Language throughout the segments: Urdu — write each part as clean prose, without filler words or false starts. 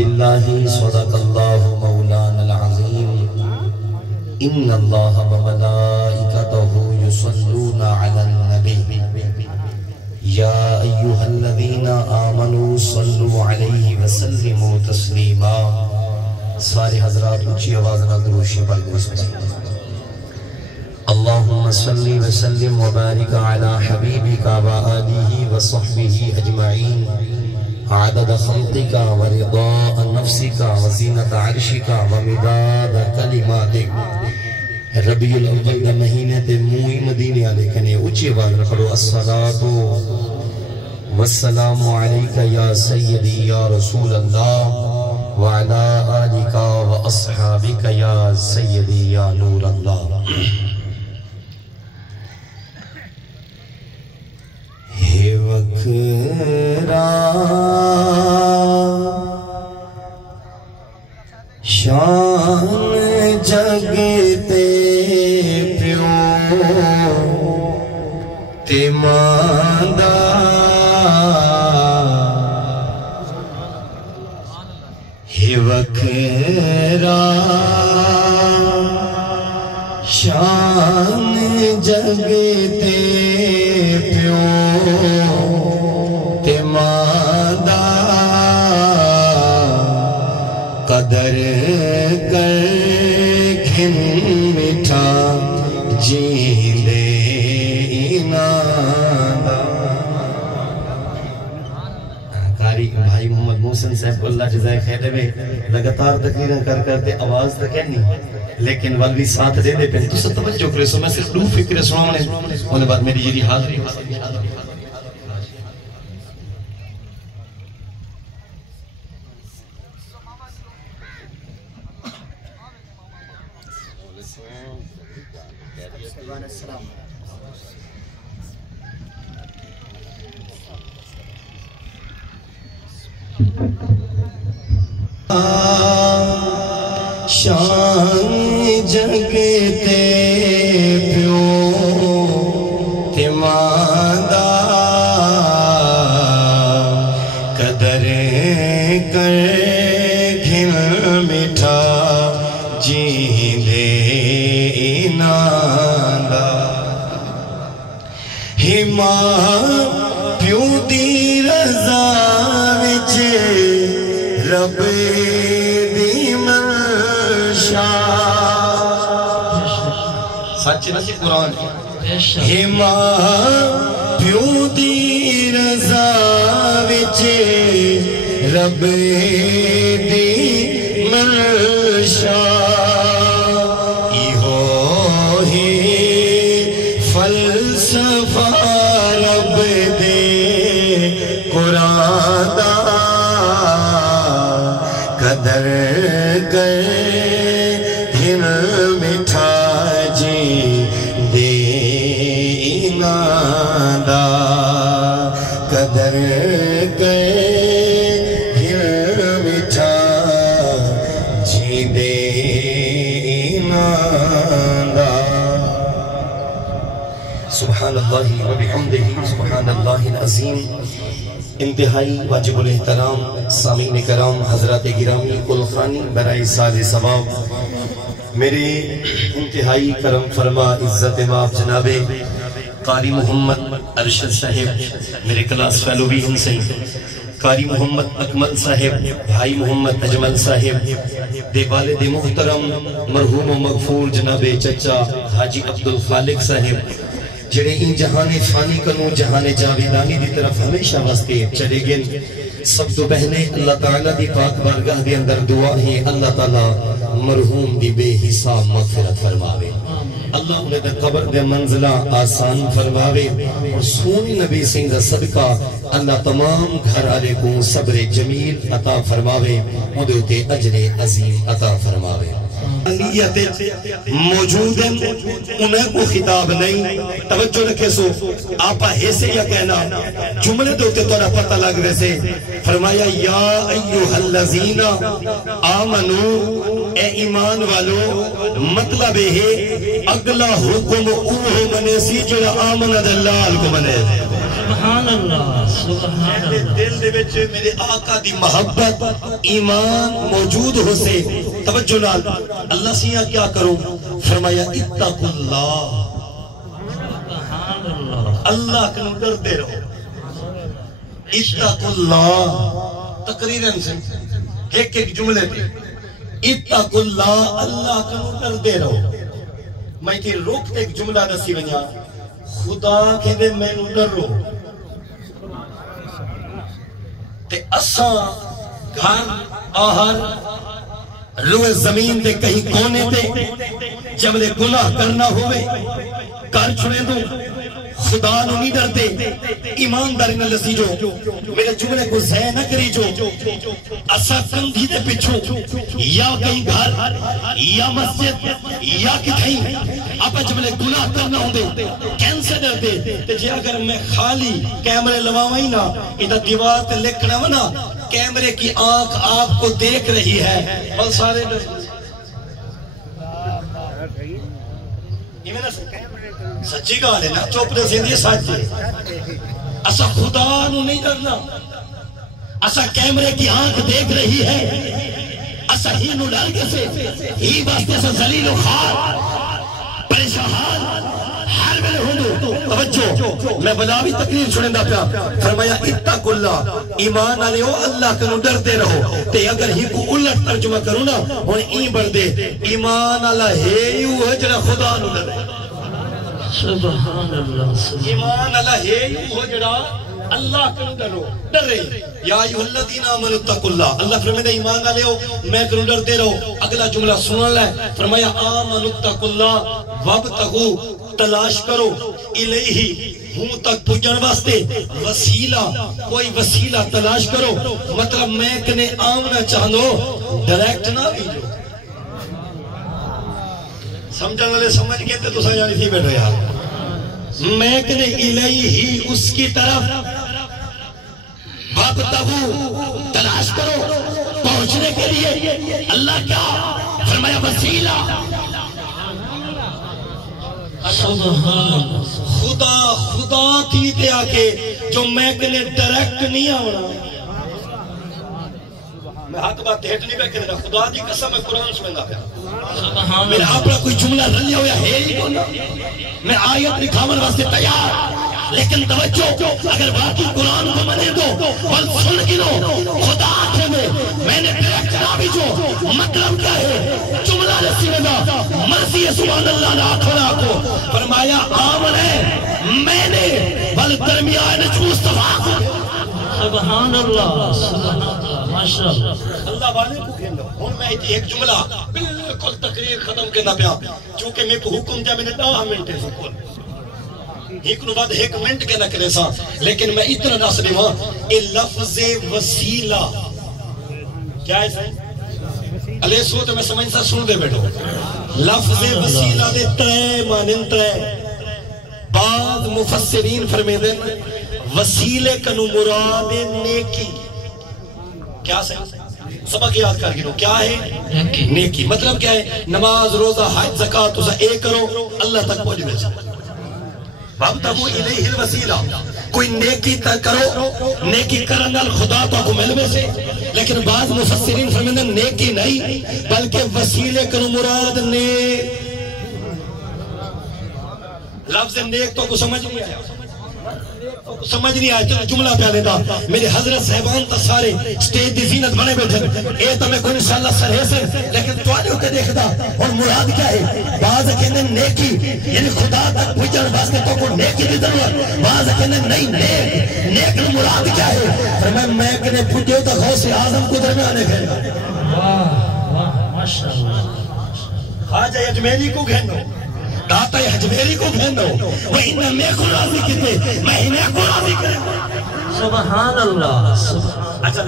باللہ صدق اللہ مولانا العظیم ان اللہ وملائکتہ یصلون علی النبی یا ایہا الذین آمنوا صلوا علیہ وسلموا تسلیما. سارے حضرات اونچی آواز نال درود شریف پڑھ دیں. اللہم صلی وسلم وبارک علی حبیبک وآلہ وصحبہ اجمعین عدد خلقک ورضاء نفسک وزینت عرشک ومداد کلماتک. ربیع الاول دا مہینے تے موئی مدینے آلے کنے اونچی آواز نال پڑھو. الصلاۃ والسلام علیک یا سیدی یا رسول اللہ وعلا آلک واصحابک یا سیدی یا نور اللہ. ہے وکرا شان جگتے پیو تے ماندہ ہے وکرا شان جگتے پیو تے ماندہ قدر کر گھن مٹھا جیندے انادا. قاری بھائی محمد محسن صاحب کو اللہ جزائے خیر دے. لگاتار تقریریں کر کرتے آواز تک ہے نہیں لیکن والوی ساتھ دے دے پہنے تو سب توجہ کرے سو. میں صرف دو فکر سناؤں نے انہیں بعد میری جیری حاضری. شان جگتے پیو تے ماندہ قدر کر گھن مٹھا جیندے انادا. ہے ماں پیو دی رضا وچ رب دی منشا. سچ نسی قرآن. ہے ماں پیو دی رضا وچ رب دی منشا. ایہو ہی فلسفہ رب دے قرآن دا. قدر کر گھن مٹھا جی دے انادا. قدر کر گھن مٹھا جی دے انادا. سبحان اللہ و بحمدہ سبحان اللہ العظیم. انتہائی واجب الاحترام سامعین کرام حضرات گرامی کلخانی برائے سال ثواب میرے انتہائی کرم فرما عزت ماب جناب قاری محمد ارشد صاحب میرے کلاس فیلو بھی ہم سے قاری محمد اکمل صاحب بھائی محمد اجمل صاحب دے والد محترم مرحوم و مغفور جناب چچا حاجی عبدالخالق صاحب جڑے ان جہان فانی کنو جہان جاویدانی دی طرف ہمیشہ واسطے چلے گئے. سب تو پہلے اللہ تعالیٰ دی پاک بارگاہ دے اندر دعا ہے اللہ تعالیٰ مرحوم دی بے حساب مغفرت فرماوے. اللہ انہیں دے قبر دے منزلہ آسان فرماوے اور سونی نبی سنگھ دا صدقہ اللہ تمام گھر آلے کو صبر جمیل عطا فرماوے مدے ہوتے اجر عظیم عطا فرماوے. موجود ہیں انہیں کو خطاب نہیں. توجہ رکھے سو آپا ایسے یا کہنا جملے دوتے تو پتہ لگ رہے سے. فرمایا یا ایوہ الذین آمنو اے ایمان والو. مطلب ہے اگلا حکم اوہ منے سی جو آمن دلال کو منے سبحان اللہ سبحان اللہ دل دے وچ میرے آقا دی محبت ایمان موجود ہو سے توجہ نال اللہ سیاں کیا کروں فرمایا اتقوا اللہ اللہ کو ڈرتے رہو اتقوا اللہ تقریراً سے ایک ایک جملے پہ اتقوا اللہ اللہ کو ڈرتے رہو میں تھی روکتے ایک جملہ دسی ونیا خدا کے دے میں نو ڈرو تے اساں گھر آہر روئے زمین دے کہیں کونے دے جب لے گناہ کرنا ہوئے کر چھوڑے دو خدا نو نہیں ڈرتے ایمانداری نہ لسی جو میرے جملے کو ضائع نہ کری جو اسا کندھی دے پچھو یا کہیں گھر یا مسجد یا کہیں آپ جملے گناہ کرنا ہوں دے کینسے ڈرتے تے جی اگر میں خالی کیمرے لواویں نا ادھر دیوار تے لکھنا ونا کیمرے کی آنکھ آپ کو دیکھ رہی ہے بل سارے ڈرتے سچی گال ہے نا چوپ دے سیدھی سچ ہے اسا خدا نو نہیں ڈرنا اسا کیمرے کی آنکھ دیکھ رہی ہے اسا ہی نو ڈر کے سے ہی واسطے سے ذلیل و خوار پریشان ہر ویلے ہوندو توجہ میں بلاوی تقریر چھوڑیں دا پیا فرمایا اتقوا اللہ ایمان والے ہو اللہ کو ڈرتے رہو تے اگر ہی کو الٹ ترجمہ کروں نا ہن این بڑھ دے ایمان والا ہے یو ہے جڑا خدا نو ڈرے سبحان اللہ ایمان اللہ ہے وہ جڑا اللہ کو ڈرے یا ایھا الذین آمنوا اتقوا اللہ اللہ فرماتا ایمان والے ہو میں کو ڈرتے رہو اگلا جملہ سن لے فرمایا آمنوا اتقوا اللہ وابتغوا تلاش کرو الیہ ہوں تک پہنچن واسطے وسیلہ کوئی وسیلہ تلاش کرو مطلب میں کنے آمنا چاہنو ڈائریکٹ نہ بھی سمجھنے والے سمجھ گئے تھے تو سمجھانی تھی بیٹھو یار میں کنے الیہی اس کی طرف وابتغوا تلاش کرو پہنچنے کے لیے اللہ کیا فرمایا وسیلہ خدا کی تے آکے جو میں کنے ڈائریکٹ نہیں آونا میں ہاتھ بات ہیٹ نہیں بیٹھ کرنا خدا دی قسم ہے قرآن سننا پیا میرا اپنا کوئی جملہ رلیا ہویا ہے ہی کون میں آیت لکھاون واسطے تیار لیکن توجہ اگر باقی قرآن کو منے دو بل سن گنو خدا آنکھے میں نے ڈائریکٹ نہ بھی جو مطلب کیا ہے جملہ رسی لگا مرضی سبحان اللہ نے آنکھونا کو فرمایا آمن ہے میں نے بل درمیان مصطفیٰ کو سبحان اللہ سبحان اللہ ماشاءاللہ اللہ والے کو کہنا ہوں میں ایک جملہ بالکل تقریر ختم کرنا پیا چونکہ میں کو حکم دیا میں نے 10 منٹ ہے ایک نو بعد 1 منٹ کہنا کرے سا لیکن میں اتنا نہ سنی ہوں اے لفظ وسیلہ کیا ہے سائیں علیہ سوت میں سمجھ سا سن دے بیٹھو لفظ وسیلہ دے ترے مانن ترے بعض مفسرین فرمے دیں وسیلے کنو مراد نیکی کیا سے سبق یاد کر گنو کیا ہے نیکی مطلب کیا ہے نماز روزہ حج زکاۃ اسا ایک کرو اللہ تک پہنچ گئے وابتغوا الیہ الوسیلہ کوئی نیکی تک کرو نیکی کرنال خدا تو کو ملوے سے لیکن بعض مفسرین فرماتے ہیں نیکی نہیں بلکہ وسیلے کنو مراد نیک لفظ نیک تو کو سمجھ نہیں آیا سمجھ نہیں آیا چلو جملہ پہ دیتا میرے حضرت صاحبان تا سارے سٹیج دی زینت بنے بیٹھے اے تو میں کوئی انشاءاللہ سر ہے سر لیکن تو آنے ہوتے دیکھتا اور مراد کیا ہے بعض کہنے نیکی یعنی خدا تک پوچھن واسطے تو کو نیکی دی ضرورت بعض کہنے نہیں نیک مراد کیا ہے فرمائے میں کہنے پوچھو تو غوث اعظم کو درمیانے گئے واہ واہ ماشاءاللہ خواجہ اجمیری کو گھنو داتا حجمیری کو گھنو وہ انہیں میں کو راضی کتے میں انہیں کو راضی کریں سبحان اللہ اچھا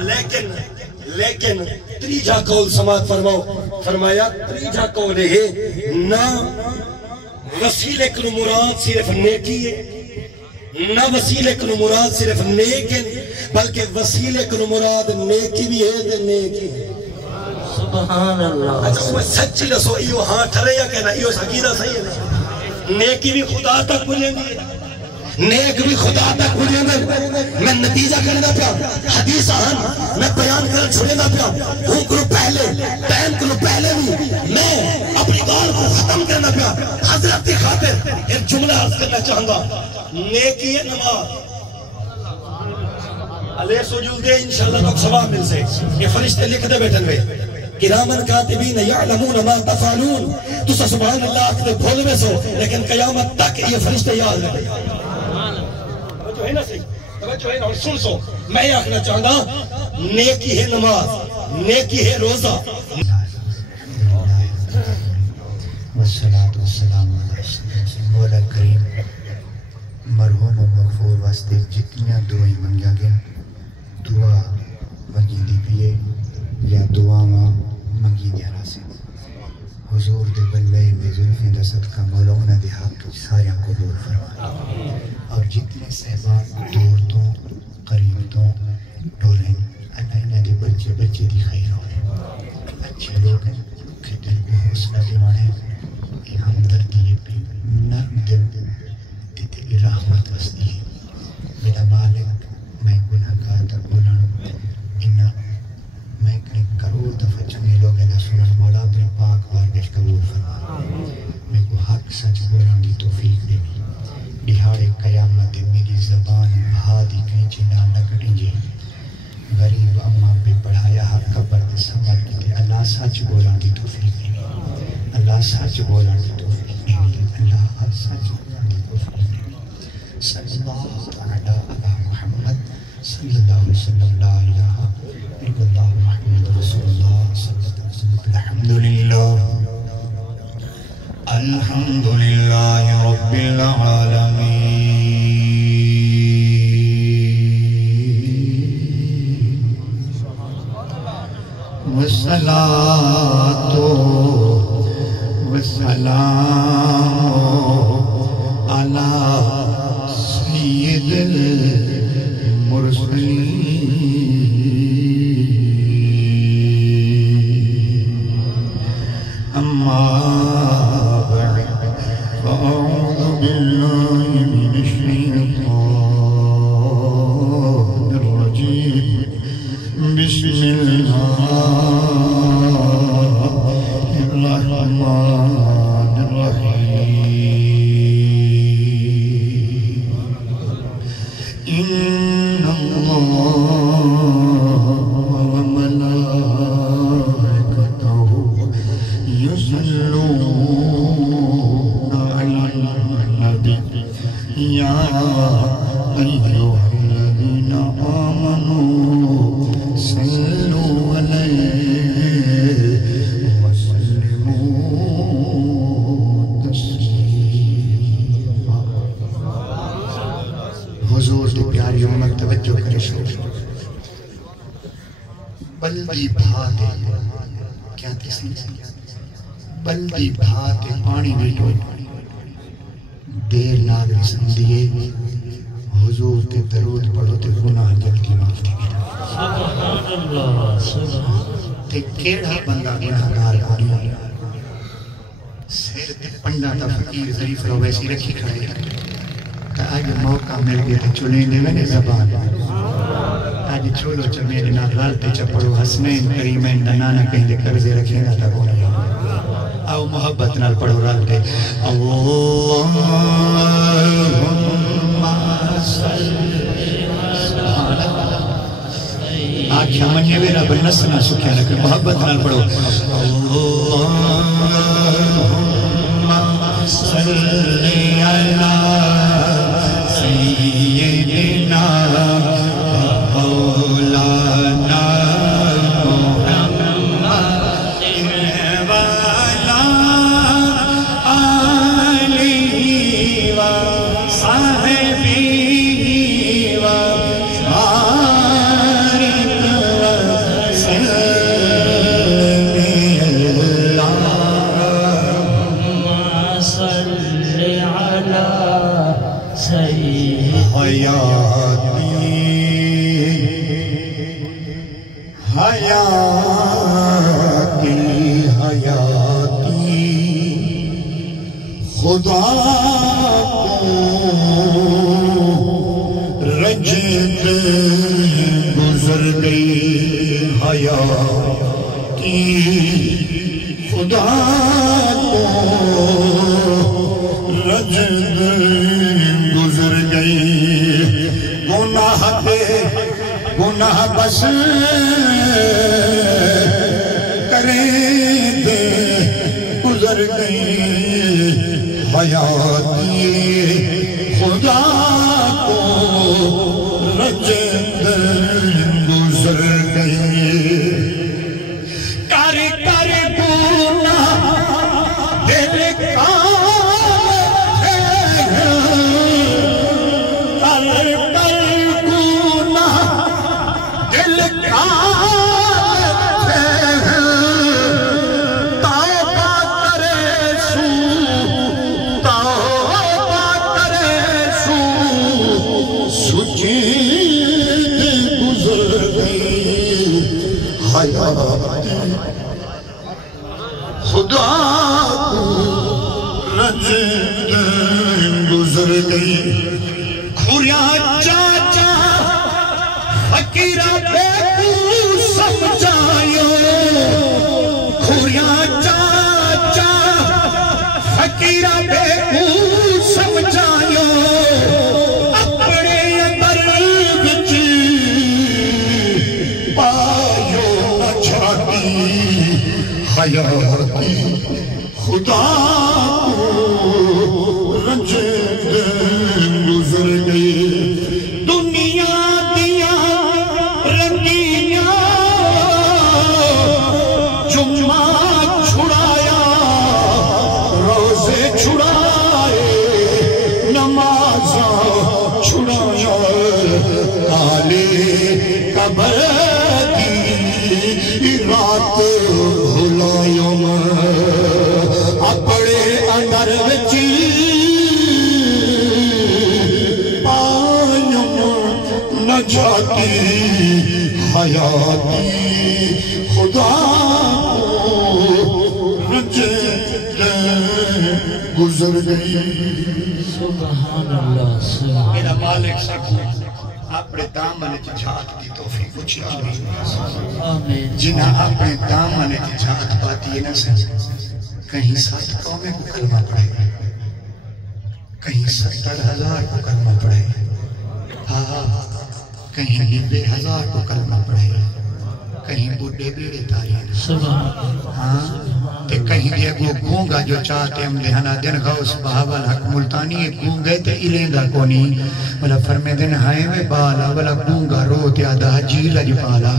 لیکن تریجہ قول سماعت فرماؤ فرمایا تریجہ قول ہے نہ وسیلے کنو مراد صرف نیکی ہے نہ وسیلے کنو مراد صرف نیک ہے بلکہ وسیلے کنو مراد نیکی بھی ہے تو نیکی ہے سبحان اللہ اچھا وہ سچی لسو ایو ہاں ٹھرے یا کہنا ایو سکیدہ صحیح ہے نیکی بھی خدا تک بلیں دی نیک بھی خدا تک پڑھیں گے میں نتیجہ کرنا پیا حدیث آہن میں بیان کر چھوڑنا پیا ہوں کرو پہلے ٹائم کرو پہلے بھی میں اپنی گال کو ختم کرنا پیا حضرت کی خاطر ایک جملہ عرض کرنا چاہوں گا نیکی نماز علیہ سجود دے انشاءاللہ تو ثواب مل سے یہ فرشتے لکھ دے بیٹھن میں کرامن کاتبین یعلمون ما تفعلون تو سبحان اللہ اکتے بھول میں سو لیکن قیامت تک یہ فرشتے یاد رہے توجہ ہے نا صحیح توجہ ہے نا اور سن سو میں یہ آخنا چاہتا نیکی ہے نماز نیکی ہے روزہ والصلاة والسلام علیہ مولا کریم مرحوم و مغفور واسطے جتنیاں دعائیں منگیا گیا دعا منگی دی پیے یا دعا منگی دیا راسے حضور دے بلے میں ظلفیں دا صدقہ مولا انہ دے حق ساریاں قبول فرما اور جتنے صحبان دور تو قریب تو ڈولیں اللہ انہ دے بچے بچے دی خیر ہوئے اچھے لوگ ہیں کہ دل کو حوصلہ دیوانے یہ ہمدردی پہ نرم دل دیتے بھی رحمت وستی ہے میرا مالک میں گناہ گار در بولن انہ میں کنے کروڑ دفعہ چنگے لوگ ہیں سنن مولا اپنے پاک بارگش قبول فرما میں کو حق سچ بولن دی توفیق دے بھی دہاڑے قیامت میری زبان بہادی کہیں چنہ نکٹیں جے غریب اماں پہ پڑھایا حق قبر دے سمجھ دے اللہ سچ بولن دی توفیق دے اللہ سچ بولن دی توفیق دے اللہ سچ بولن دی توفیق دے صلی اللہ علیہ محمد صلی اللہ علیہ وسلم لا الہ الا اللہ محمد رسول اللہ صلی اللہ علیہ وسلم الحمدللہ الحمدللہ رب العالمین والصلاة والسلام على سيد المرسلين أما بعد فأعوذ بالله من الشيطان الرجيم بسم الله الرحمن الرحيم إن الله وملائكته يصلون على النبي يا أيها الذين آمنوا صلوا عليه وسلموا تسليما حضور دی پیاری امت توجہ کرے شو بلدی بھاتے کیا تسی بلدی بھاتے پانی بیٹو دیر ناگری سمدھیے حضور تے درود پڑھو تے گناہ جلدی معاف دے گی سبحان اللہ سبحان تے کیڑا بندہ گناہگار آنی سیر تے پنڈا تا فقیر ظریف رو ویسی رکھی کھڑے تا آج موقع مل گیا تے چلیں دے میں نے زبان آج چولو چا میرے نا غلطے چا پڑھو حسنین کریمین دنانا کہیں دے کرزے رکھیں گا تا گونا آؤ محبت نال پڑھو رالتے اللہم آکھیا منیے میرا بنسنا سکھیا لکھے محبت نال پڑھو اللہم صلی علی سیدنا مولانا محمد وعلا آلہ وصحبہ حیاتی خدا کو گزر گئی حیاتی خدا کو رجد گزر گئی گناہ پہ گناہ بس کریں دے گزر گئی حیاتی خدا کو رجد گزر گئی کر کر گناہ دل کا خدا رجد گزر گئی کھوریا چاچا فقیرہ بے کو سمجھائیو کھوریا چاچا فقیرہ بے کو سمجھائیو اپنے اندر بچ پائیو اچھاتی حیاتی خدا کو رجد گزر گئی دنیا دیا رنگیاں جمعہ چھڑایا روزے چھڑائے نمازاں چھڑایا کالے قبر کی رات اپنے اندر وچی پائم نہ جاتی حیاتی خدا کو رجد گزر گئی سبحان اللہ سبحان میرا مالک سکو اپنے دامن کی جھات کی توفیق کچھ آمین جنہاں اپنے دامن کی جھات پاتی ہے نہ سے کہیں 7 قومیں کو کلمہ پڑھے کہیں 70,000 کو کلمہ پڑھے کہیں 90,000 کو کلمہ پڑھے کہیں بڑھے بیڑے تاریخ سبحان تے کہیں دے گو گونگا جو چاہتے ہم دہنا دن غوث بہاول حق ملتانی گونگے تے الیندہ کونی ولا فرمے دن ہائے میں بالا ولا گونگا رو تے آدھا جیل اج پالا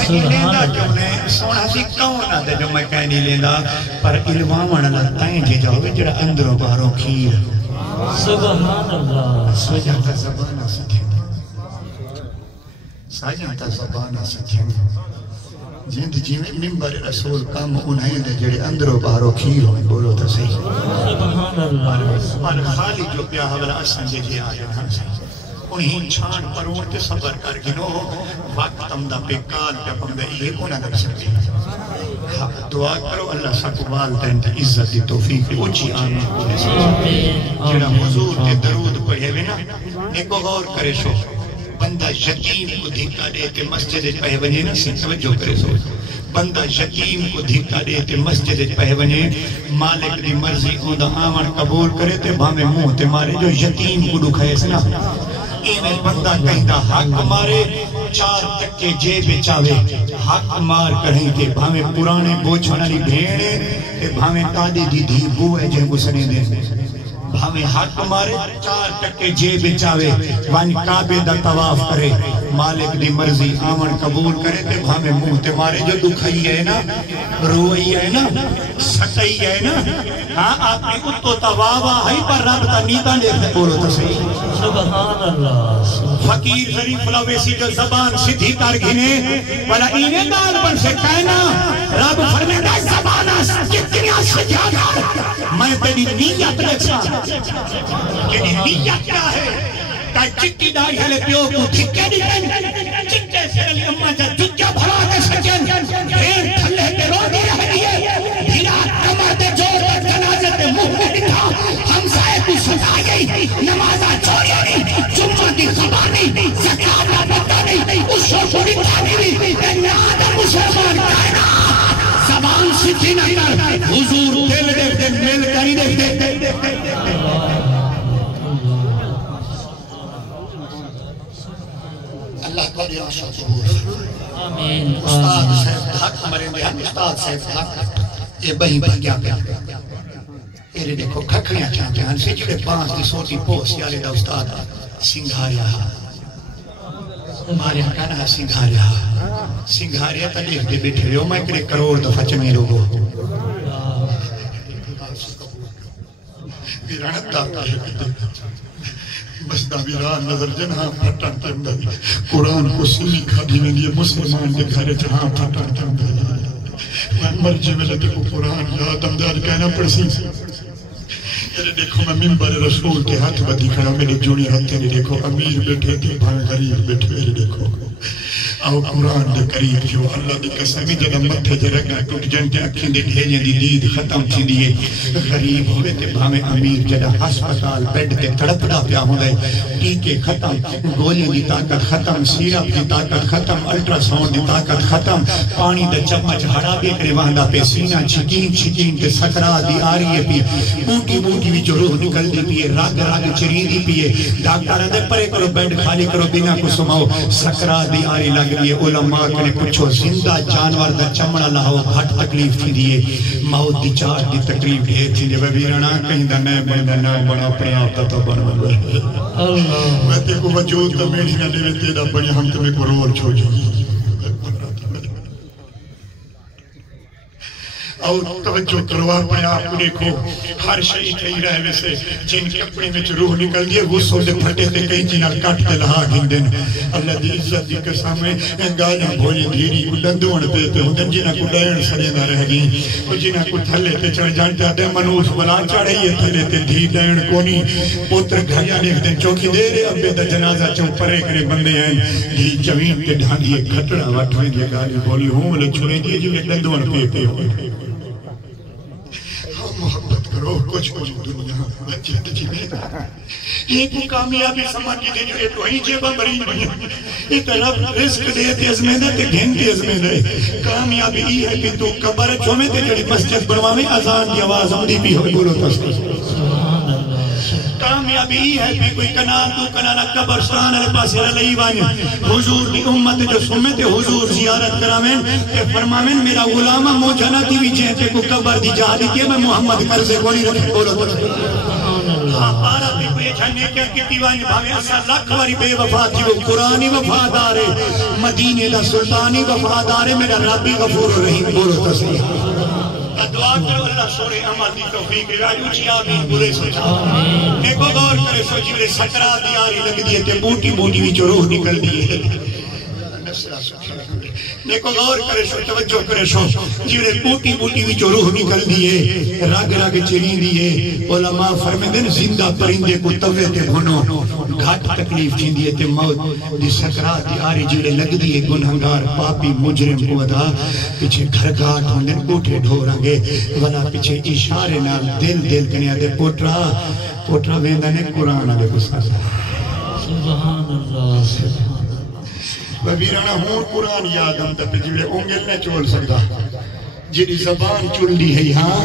الیندہ جو نے سونا سی کون آدھے جو میں کہنی لیندہ پر علوامن اللہ تائیں جے جاؤ جڑا اندروں باروں کھیر سبحان اللہ سجانتا زبانہ سکھیں سجانتا زبانہ سکھیں جند جیویں ممبر رسول کام انہیں دے جڑے اندروں باہروں کھیر ہوئیں بولو تا صحیح سبحان اللہ پر خالی جو پیا حوالہ اسان جے جے آئے ہم سے انہیں چھان پرور تے صبر کر گنو وقت امدہ پہ کال پہ پمدہ یہ کونہ کر سکتے دعا کرو اللہ سکوال دین تے عزت دی توفیق اچھی آمین کولے سکتے جڑا حضور تے درود پڑھے وینا ایکو غور کرے شو بندہ یقین کو دھکا دے تے مسجد پہ بنے نا سی توجہ کرے سو بندہ یقین کو دھکا دے تے مسجد پہ بنے مالک دی مرضی اوندہ آمن قبول کرے تے بھامے منہ تے مارے جو یقین کو دکھائے سنا ایمیں بندہ کہیں دا حق مارے 4 ٹکے جے بچاوے حق مار کریں تے بھامے پرانے بوچھنالی بھیڑے تے بھامے تادی دی دھی بوئے جے گسنے دے بھامے حق مارے 4 ٹکے جے بچاوے وان کعبے دا طواف کرے مالک دی مرضی آمن قبول کرے تے بھامے منہ تے مارے جو دکھائی ہے نا روئی ہے نا سٹائی ہے نا ہاں آپ نے اتو تواوا ہی پر رب تا نیتا دیکھتے بولو تو صحیح سبحان اللہ فقیر ظریف لویسی جو زبان سدھی کر گھنے والا اینے دال پر سے کہنا رب فرمے گا زبانہ کتنی سجادہ میں تیری نیت دیکھا کہ نیت کیا ہے کہ چکی دائی ہے لے پیو کو تھکے دیتیں چکے سے علی اممہ جا جکیا بھرا دے سکیں پھر تھلے کے رو دی رہ دیئے بھیرا کمر دے جوڑ پر جنازت منہ میں دکھا حمزہ کو سزا گئی نمازہ چھوڑی نہیں جمعہ دی زبانی زکاة بتا نہیں کی نہ کر حضور دل دے مل کری دے اللہ کو دے آشا قبول آمین استاد صاحب حق مرندے ہم استاد صاحب حق یہ بہی بھگیا پہ یہ دیکھو کھکھیاں چاہاں سے جڑے 5 دی سوٹی پوس یارے دا استاد سنگھاریا ماریا کہنا سنگھاریا تا دیکھ دے بیٹھے ہو میں کرے کروڑ دفعہ چمی لوگو ویرانت داتا ہے بس دا ویران نظر جنہاں پھٹن کے اندر قرآن کو سنی کھا دی میں مسلمان دے گھر جہاں پھٹن کے اندر میں مرجے میں لگے کو قرآن یاد امداد کہنا پڑسی میرے دیکھو میں منبر رسول کے ہاتھ بدی کھڑا میرے جوڑی ہاتھیں نے دیکھو امیر بیٹھے تھے بھائی غریب بیٹھے میرے دیکھو آؤ قرآن دے قریب جو اللہ دی قسمی جدہ متھے جے رگا ٹوٹ جنتے اکھیں دے ڈھیجیں دی دید ختم تھی دیئے غریب ہوئے تے بھامے امیر جدہ ہسپتال بیڈ تے تڑپڑا پیا ہوں گئے ٹیکے ختم گولیاں دی طاقت ختم سیرپ دی طاقت ختم الٹرا ساؤنڈ دی طاقت ختم پانی دا چمچ ہڑا بے کرے وہاں پہ سینہ چھکین تے سکرات دی آ رہی ہے پی بوٹی بوٹی بھی جو روح نکل دی پیئے راگ راگ چرین دی پیئے ڈاکٹر دے پرے کرو بیڈ خالی کرو بنا کو سماؤ سکرات دی آ رہی لگ رہی ہے علماء کنے پچھو زندہ جانور دا چمڑا لاہو گھٹ تکلیف تھی دیئے موت دی چار دی تکلیف ڈھیر تھی دیئے ویرنا کہیں دا نئے بنا اپنے آپ تا بن میں تے کو وجود دا میڈی نہ دے تیرا بنی ہم تمہیں کو رول چھو جی اور توجہ کروا اپنے آپ کو دیکھو ہر شئی تھی رہے ویسے جن کے اپنے میں روح نکل دیئے غصوں دے پھٹے تھے کئی جنہ کٹ تے لہا گھندن اللہ دی عزت دی قسم میں گالیاں بھولی دھیری لندون پیتے ہوں جنہ کو ڈائن سڑے نہ رہ گئی اور جنہ کو تھلے تے چڑھ جانتے آدھے منوس بلا چڑھائیے تھلے تے دھی ڈائن کونی پوتر گھایا لکھ دیں چوکی دے رہے ابے دا جنازہ چون پرے کرے بندے ہیں دھی جوین تے ڈھانیے کھٹڑا وٹویں دے گالی بھولی ہوں لے چھوڑے دیئے جو لندون پیتے ہوئے محبت کرو کچھ دنیا بچے تجھے ایک کامیابی سمجھ دے جو ایک وہی جیبہ مرین بنی ایک رب رزق دے تے ازمین دے تے گھن تے ازمین دے کامیابی ہی ہے کہ تو قبر چھومے تے جڑی مسجد بنوا میں آزان کی آواز آمدی بھی ہوئی بولو تسکر کامیابی ہی ہے کہ کوئی کنان تو کنانا قبرستان علی پاس علی وانی حضور دی امت جو سمت حضور زیارت کرامین کہ فرمامین میرا غلامہ موجانہ تھی بھی جہتے کو قبر دی جہادی کے میں محمد کرزے کو نہیں رکھے بولو تو ہاں پارا بھی کوئی جھنے کے کتی وانی بھاوے ایسا لاکھ واری بے وفا تھی وہ قرآنی وفادار ہے مدینے دا سلطانی وفادار ہے میرا ربی غفور رحیم بولو تو دعا کرو اللہ سورے عمل دی توفیق راجو چی آمین بولے سوچا نیکو دور کرے سوچی میرے سکرات دیاری لگ دیئے تے بوٹی بوٹی بھی جو روح نکل دیئے نیکو دور کرے سو توجہ کرے سو جیڑے بوٹی بوٹی بھی جو روح نکل دیئے راگ راگ چلین دیئے علماء فرمیدن زندہ پرندے کو توے تے بھنو گھاٹ تکلیف چین دیئے تے موت دی سکرات دیاری جیڑے لگ دیئے گنہنگار پاپی مجرم کو ادا پیچھے گھر گھاٹ ہوندن کوٹھے ڈھورنگے ولا پیچھے اشارے نال دل کنیا دے پوٹرا ویندنے قرآن علیہ گسا سبحان اللہ سبحان ویرانا ہون قرآن یاد ہم تب جیڑے انگل نہ چول سکتا جیڑی زبان چل لی ہے ہاں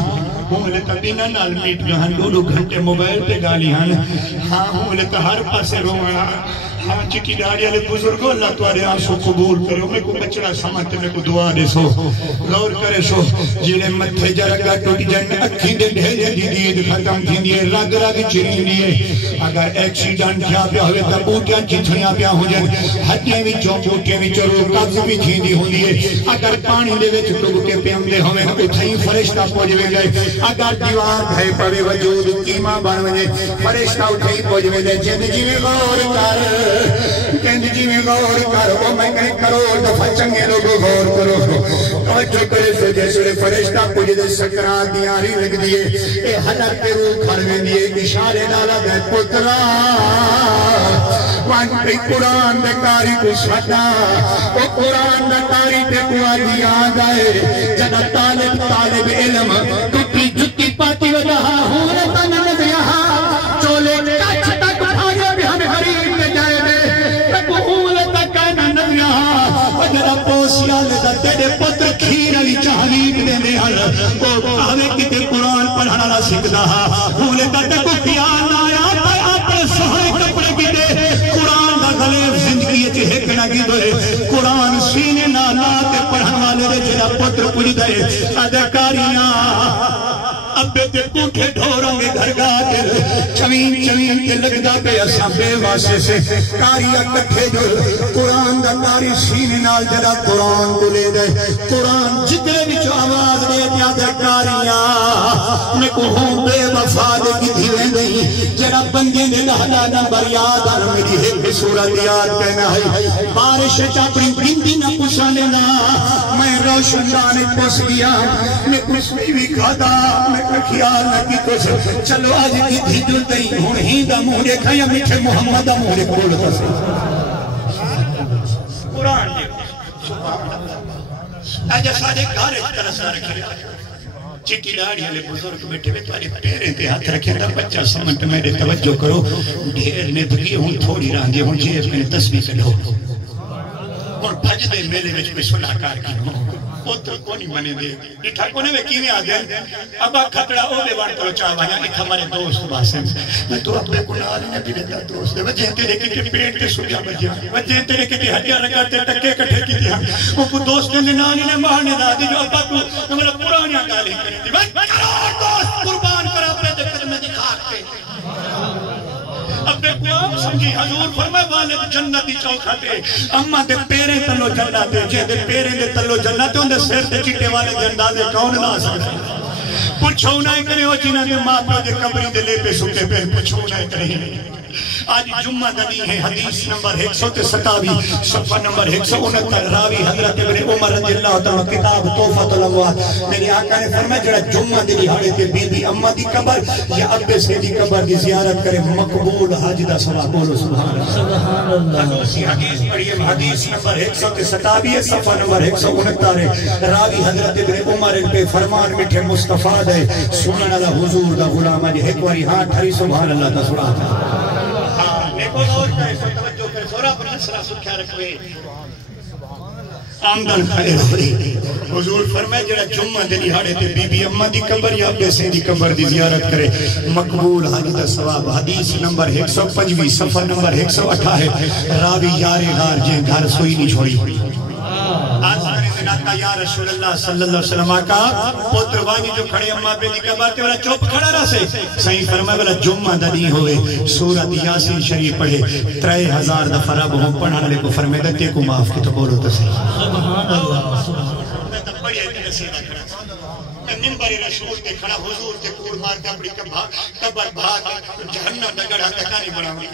ہوں لیتا بینا نال میٹ گہن 2 گھنٹے موبائل پہ گالی ہاں ہوں لیتا ہر پاسے رونا ہاں چکی ڈاڑی علی بزرگو اللہ توارے آنسو قبول کرو میں کو بچڑا سمجھتے میں کو دعا دے سو غور کرے سو جیڑے متھے جرگا ٹوٹی جن اکھیں دے ڈھیلے دی دید ختم تھی دیئے رگ رگ چرین دیئے اگر ایکسیڈنٹ کیا پیا ہوئے تا بوٹیاں چتھڑیاں پیا ہو جائے ہڈیاں وچوں بوٹیاں وچوں روح قبض بھی تھیندی ہو دیئے اگر پانی دے وچ ڈوب کے پیندے ہوئے اتھائیں فرشتہ پوجوے گئے اگر دیوار ہے پڑے وجود قیمہ بن وجے فرشتہ اتھائیں پوجوے گئے جن جی میں غور کر کہندی جی میں غور کر وہ میں کہیں کرو دفع چنگے لوگوں غور کرو توجہ کرے سو جیسے فرشتہ پوجے دے سکرات دیاری لگ دیئے اے حلق کے روح کھڑویں دیئے اشارے ڈالا دے پترا وانٹی قرآن دے کاری کو سٹا وہ قرآن دے کاری تے کو آدھی آد آئے جنہ طالب علم کتی جتی پاتی وجہا ہوں رہتا نمز یہاں چولے کچھ تک بھاگے بھی ہمیں حریم میں جائے دے تک ہوں رہتا کہنا نمز یہاں وجہا پوسیا لیتا تیرے پتر کھیر علی چاہلیب دینے ہل وہ آوے کتے قرآن پڑھانا نہ سکھدا بھولے دا کو خیال نہ آیا اپنے سہرے کپڑے کی دے قرآن دا غلیب زندگی چی ہکنا کی دوئے قرآن سینے نہ لاتے پڑھن والے دے جنہ پتر پڑی دے ادھکاریاں ابے تے کوٹھے ڈھوروں گے گھر گا کے چوین کے لگدا پہ اساں بے واسے سے کاریاں کٹھے جو قرآن دا کاری سینے نال جڑا قرآن کو لے دے قرآن جتنے بھی جو آواز دے دیا دے کاریاں میں کو ہوں بے وفا دے کی دھیویں گئی جڑا بندے نے لہدا نمبر یاد آر میری ایک صورت یاد کہنا ہے بارش چاپڑی گندی نہ پوچھا لینا میں روشن دانے پوس گیا میں کچھ بھی کھادا میں خیال نہ کی تو سے چلو آج کی دھیجل تئی ہون ہی دا مہر کھا یا میٹھے محمد دا مہر کھولتا سے قرآن دے آجا سارے گھارے طرح سا رکھے چٹی ڈاڑی علی بزرگ بیٹھے میں تمہارے پیرے تے ہاتھ رکھے دا بچہ سمنٹ میرے توجہ کرو ڈھیر نے دھگی ہوں تھوڑی راندے ہوں جیب میں تسبیح کرو اور بھج دے میلے میں کوئی سلاکار کی ہوں پوتر کونی منے دے ڈٹھا کونے میں کیویں آدھے ابا کھتڑا او دے وان کرو چاہ بایا ایک ہمارے دوست باسن میں تو اپنے کنال نے بھی لگا دوست دے وجہ تیرے کے پیٹ کے سویا بجیا وجہ تیرے کے ہڈیاں لگاتے ٹکے کٹھے کی دیا وہ کو دوست نے نانی نے مارنے دا دی جو ابا کو ہمارا پرانیاں گالی کری دی کروڑ دوست قربان کر اپنے دے قدمے دکھا کے اپنے قوام سمجھی حضور فرمائے والد جنتی چوکھاتے اما دے پیرے تلو جناتے جے دے پیرے دے تلو جناتے ان دے سیر دے چٹے والے دے اندازے کون نہ سکتے پوچھو نہ کرے ہو جنہ دے ماں پہ دے قبری دے لے پہ سکے پہ پوچھو نہ کرے آج جمعہ دنی ہے حدیث نمبر 127 صفحہ نمبر 169 راوی حضرت ابن عمر رضی اللہ تعالیٰ کتاب توفۃ الاموات میری آقا نے فرمایا جڑا جمعہ دنی ہاڑے تے بی بی اماں دی قبر یا ابے سے دی قبر دی زیارت کرے مقبول حج دا ثواب بولو سبحان اللہ سبحان اللہ حدیث پڑھیے حدیث نمبر 127 صفحہ نمبر 169 راوی حضرت ابن عمر پہ فرمان میٹھے مصطفیٰ دے سنن اللہ حضور دا غلام ہے ایک باری ہاں ٹھری سبحان اللہ تا سبحان ایک اور کرے سو توجہ کرے سورا پر نصرہ سکھیا رکھوے آمدن خیر ہوئی حضور فرمائے جڑا جمعہ دنی ہاڑے تے بی بی اماں دی قبر یا ابے سے دی قبر دی زیارت کرے مقبول حج دا ثواب حدیث نمبر 125 صفحہ نمبر 128 راوی یار غار جے گھر سوئی نہیں چھوڑی آسانی دن آتا یا رسول اللہ صلی اللہ علیہ وسلم آقا پتر وانی جو کھڑے اماں پہ دکھا باتے والا چوپ کھڑا رہا سے صحیح فرمائے والا جمعہ دنی ہوئے سورت یاسین شریف پڑھے 3000 دفعہ رب ہوں پڑھا لے کو فرمائے دیتے کو معاف کی تو بولو تو صحیح سبحان اللہ میں تب پڑھی ایتی نصیبہ کھڑا میں منبر رسول تے کھڑا حضور تے کور مار دے اپنی کبر بھاگ جہنم دگڑا تکانی بڑھا ہوئی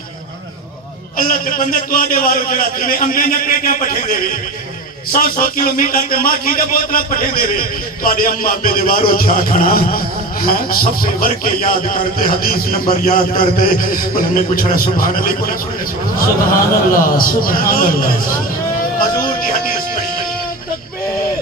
اللہ تے بندے تو آدے وارو جڑا تھی میں امبے نہ پیٹیاں پٹھے دے ہوئے 100 کلومیٹر تے ماکھی دے بوتنا پٹھے دے ہوئے تو آدے امبا بے دیوارو چھا کھڑا سب سے ورکے یاد کرتے حدیث نمبر یاد کرتے انہوں نے کچھ رہا سبحان اللہ سبحان اللہ سبحان اللہ حضور دی حدیث پڑھی تکبیر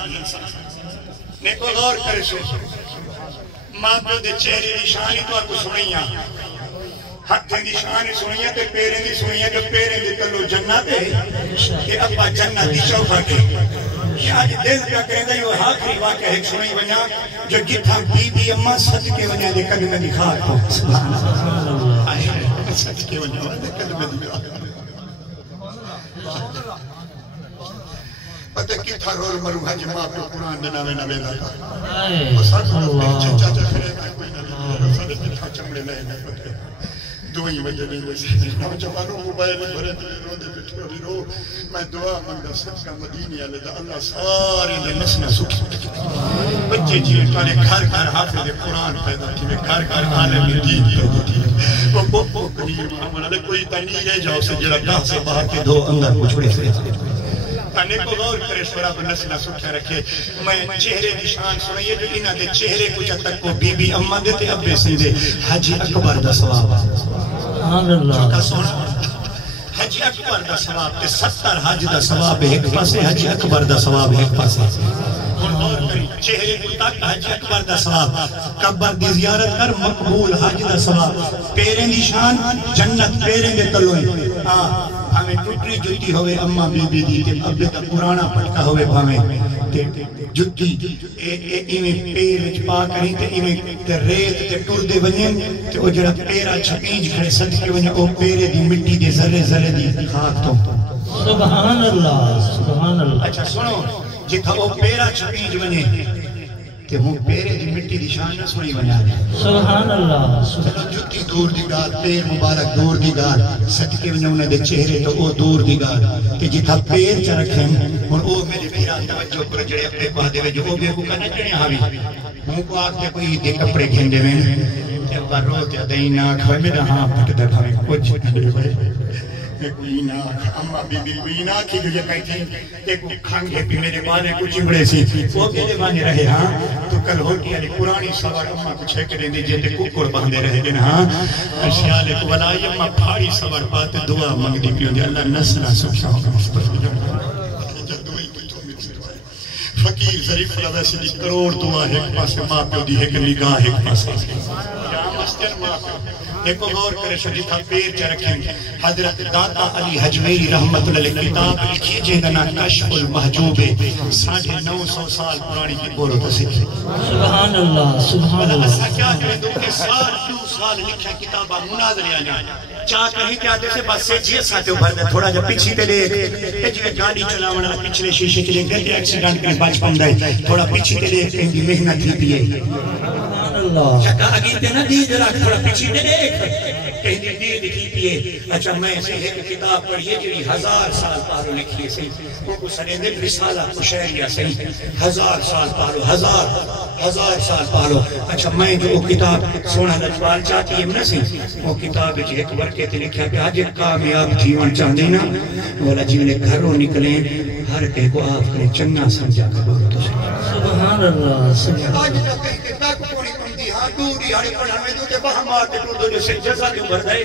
لگی انسان نے کو غور کرے سو ماں پیو دے چہرے دی شان ہی تو آپ کو سنیاں ہتھیں دی شان ہی سنیاں تے پیریں دی سنیاں جو پیریں دی تلو جنت ہے کہ ابا جنت دی شوفہ کے یہ آج دل پہ کہہ دیں وہ آخری واقعہ ایک سنی بنا جو جتھا بی بی اماں صدقے وجہ دے قدمہ دکھا تو سبحان اللہ صدقے وجہ دے قدمہ دکھا پتہ کتھا رول مرو حج ماں پہ قرآن دینا میں نبی لگا وہ ساتھ میں چاچا کھڑے میں کوئی نبی سارے جتھا چمڑے لئے میں پتہ دوئی وجہ نہیں ویسے نوجوانوں موبائل بھرے دے رو دے بیٹھے ہوئی رو میں دعا منگا صدقہ مدینی آلے دا اللہ سارے دے نسنہ سکھی بچے جی تارے گھر گھر حافظ قرآن پیدا کی میں گھر گھر عالم دین پیدا کی وہ پوپو کنیر محمد علیہ کوئی تنیر ہے جاؤ سے جڑا گاہ سے باہر کے دو اندر کو چھوڑے سے تانے کو غور کرے سورا پر نسلہ سکھا رکھے میں چہرے دی شان سنائیے جو انہ دے چہرے کچھ تک کو بی بی اممہ دیتے ابے سیدھے حجی اکبر دا ثواب سبحان اللہ چوکا سونا حجی اکبر دا ثواب تے 70 حج دا ثواب ایک پاسے حجی اکبر دا ثواب ایک پاسے غور کری چہرے کو تک حجی اکبر دا ثواب قبر دی زیارت کر مقبول حج دا ثواب پیریں دی شان جنت پیریں دے تلوئیں ہمیں ٹوٹری جتی ہوئے اممہ بی بی دی تے ابے تا پرانا پٹکا ہوئے بھامیں تے جتی ایمیں پیر وچ پا کریں تے ایمیں تے ریت تے ٹور دے بنیں تے او جڑا پیرا چھپیج کھڑے صدقے بنیں او پیرے دی مٹی دے ذرے ذرے دی خاک تو سبحان اللہ سبحان اللہ اچھا سنو جتھا او پیرا چھپیج بنیں تے ہوں پیرے دی مٹی دی شان نہ سنی بنا دے سبحان اللہ چلو جتی دور دی گار پیر مبارک دور دی گار صدقے بنیں انہیں دے چہرے تو او دور دی گار تے جتھا پیر چا رکھیں اور او میرے پیران توجہ پر جڑے اپنے کو دے وے جو او بے کو کنا چڑے ہاوی ہوں کو آگ تے کوئی دے کپڑے گھندے میں تے ابا رو تے دہیں ناک ہوئے میرا ہاں پھٹ دے بھاوے کچھ کھندے ہوئے کوئی ناک اممہ بی بی کوئی ناک ہی جو یہ کہی تھی ایک کھانگے بھی میرے بانے کو چمڑے سی وہ میرے بانے رہے ہاں تو کل ہوتی ہے قرآنی سوار اممہ کو چھے کریں دی جیتے ککڑ باندے رہے گئے ہاں اشیالے کو ولائی اممہ پھاڑی سوار پاتے دعا مانگ دی پیوں دے اللہ نسلہ سکھا ہوگا فقیر ظریف اللہ ویسے دی کروڑ دعا ایک پاسے ماں پیوں دی ایک نگاہ ایک پاسے یا مستر ماں پیوں ایک غور کرے سو جتھا پیر چا رکھیں حضرت داتا علی حجمیری رحمت اللہ کتاب لکھی جہدنا کشف المحجوب 950 سال پرانی کی بولو تسیل سبحان اللہ سبحان اللہ ایسا کیا کریں دو کہ سال 2 سال لکھا کتابہ مناظر آنا چاہ کہیں کہ آتے سے بس سے جیت ساتھے بھر دے تھوڑا جب پیچھے تے دیکھ جی گاڑی چلاونا پچھلے شیشے کے لئے گئے ایکسیڈنٹ کریں بچ پن دائے تھوڑا پیچھے تے دیکھ کہیں بھی محنت ہی پیئے چکا اگیتے نا دید رکھ تھوڑا پیچھے تے دیکھ کہیں دی دید کی پیئے اچھا میں سے ایک کتاب پڑھئے جو 1000 سال پہلو لکھئے سے ان کو سنیدن رسالہ کشیریہ سے 1000 سال پہلو 1000 سال پہلو اچھا میں جو کتاب سونا لجوال چاہتی ہے نا سی وہ کتاب جو ایک ورکے تے لکھا کہ آج کامیاب جیون چاہ دینا بولا جیونے گھروں نکلیں ہر کہیں کو آپ کریں چنگا سمجھا کر بولو تو سبحان اللہ سبحان آج جو کہیں کہ تاک پوری کندی ہاں دوری ہاڑی پڑھا میں دو تے بہم آتے تو دو جو سے جزا کیوں بھر دائے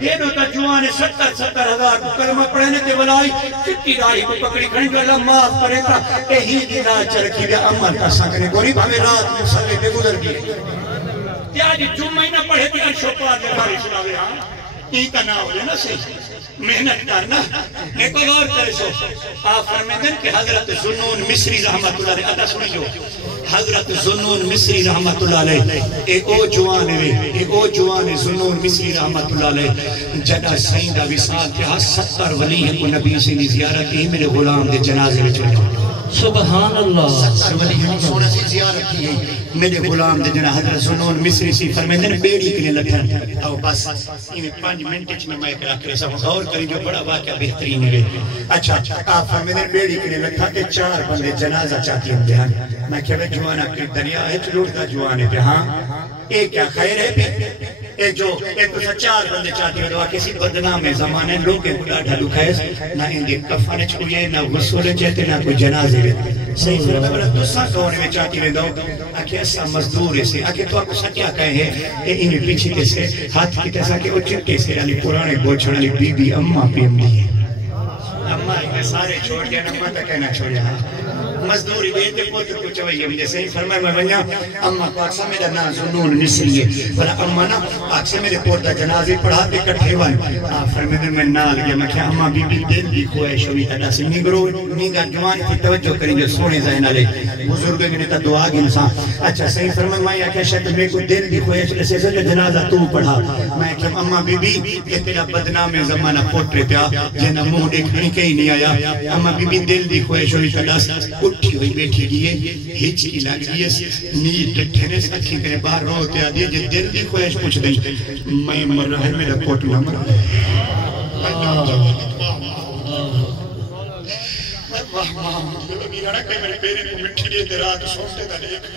یہ دو تا جوانے 70 ہزار کو کلمہ پڑھنے تے بلائی چٹی داری کو پکڑی کھڑی جو اللہ معاف کرے تا کہیں دی رات چرکی بیا عمل کا سکنے گوری بھامے رات میں صلی پہ گزر گئے تیا جی جو مہینہ پڑھے تھی ارشو پار دے باری سناوے ہاں ایتا نہ ہو لے نا سے محنت کرنا ایک اور کرے سو آپ فرمیدن کہ حضرت ذنون مصری رحمت اللہ علیہ ادا سنی جو حضرت ذنون مصری رحمت اللہ علیہ ایک او جوان ذنون مصری رحمت اللہ علیہ جدہ سیندہ وصال کے ہاں 70 ولی ہیں کو نبی سے زیارت ہی میرے غلام دے جنازے میں چلے سبحان اللہ 70 ولی ہیں سونا سی زیارت کی ہے میرے غلام دے جنازے حضرت ذنون مصری سی فرمیدن بیڑی کے لئے لٹھن او بس انہیں 5 منٹ میں میں کرا کرے سب غور کریں جو بڑا واقعہ بہترین ہے اچھا آپ فرمیدن بیڑی کے لئے لٹھن کے 4 بندے جنازہ چاہتی ہم دہن میں کہہ جوانا کہ دریا ہے چلوڑتا جوانے پہ ہاں ایک کیا خیر ہے بھی ایک جو ایک تو 4 بندے چاہتی ہیں کسی بدنام زمانے لوگ ایک بڑا ڈھلو خیز نہ اندے کفانے چھوئے نہ غسولے چاہتے نہ کوئی جنازے رہتے صحیح سے میں بڑا دوسرا کونے میں چاہتی رہتا ہوں آکے ایسا مزدور اسے آکے تو آپ کو سچیا کہے ہیں اے انہیں پیچھے کیسے ہاتھ کی تیسا کہ وہ چکے سے یعنی پرانے گوچھڑ علی بی بی اممہ پی املی ہے اممہ ایک سارے چھوڑ گیا اممہ تا کہنا چھوڑیا مزدوری دیتے پوتر کو چوئی ہم جیسے ہی فرمائے میں بنیا اممہ پاک سا میرا نا زنون نسلیے بلا اممہ نا پاک سے میرے پورتا جنازے پڑھاتے کٹھے وان فرمائے میں نال گیا میں کیا اممہ بی بی دل بھی خواہش ہوئی تھا سے نگرو نیگا جوان کی توجہ کریں جو سونے ذہن آلے بزرگ نے تا دعا گی انسان اچھا صحیح فرمائے میں کیا شاید میں کو دل بھی خواہش لسے سے جنازہ تو پڑھا میں کیا اممہ بی بی یہ تیرا بدنام زمانہ پوٹرے پیا جنہ مو دیکھنے کہیں نہیں آیا اممہ بی بی دل بھی خواہش ہوئی تھا اٹھی ہوئی بیٹھی گئے ہچ کی لگ گئی نیت ڈٹھنے سے اکھی کرے باہر روتے آدھے جے دل بھی خواہش پوچھ دیں میں مر رہا ہے میرا پوٹ نہ مر میں واہ ماں میرا کہ میرے پیرے کو مٹھی دیتے رات سوچتے تھا دیکھ